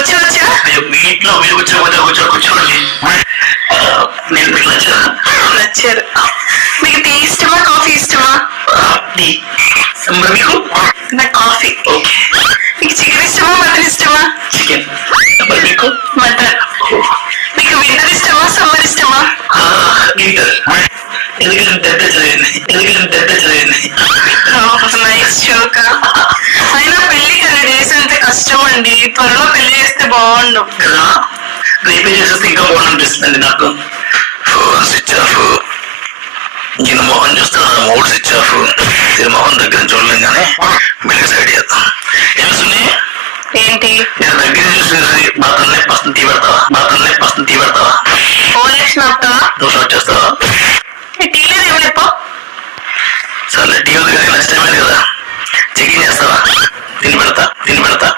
కూర్చోవచ్చా? మీ ఇంట్లో మీరు కూర్చోండి. నేను మీకు నచ్చారు. మీకు టీ ఇష్టమా కాఫీ ఇష్టమా? టీ. మీకు? నాకు కాఫీ. మీకు చికెన్ ఇష్టమా మటన్ ఇష్టమా? చికెన్. మీకు? మటన్. మీకు వింటర్ ఇష్టమా సమ్మర్ ఇష్టమా? వింటర్. ఎందుకంటే చదివింది. Nice joke. అయినా పెళ్లి 10 days అంటే కష్టం అండి. త్వరలో పెళ్లి చేస్తే బాగుండు కదా. రేపే చేసేస్తే ఇంకా బాగుంటుంది నాకు. Phone switch off. నేను మోహన్ చూస్తున్నాను. మూడు స్విచ్ ఆఫ్. నేను మోహన్ దగ్గర చూడలేం కానీ మెల్లి సైడ్ చేద్దాం. ఏంటి? నేను దగ్గర చూసి బాత్రూంలో పస్తుని టీ పెడతావా? ఫోన్ చేసిన నువ్వు షార్ట్ చేస్తావా? టీ లేదు ఎవరెప్పో. సర్లే టీ ఉంది కానీ నష్టమే కదా. చెకింగ్ చేస్తావా? తిని పెడతా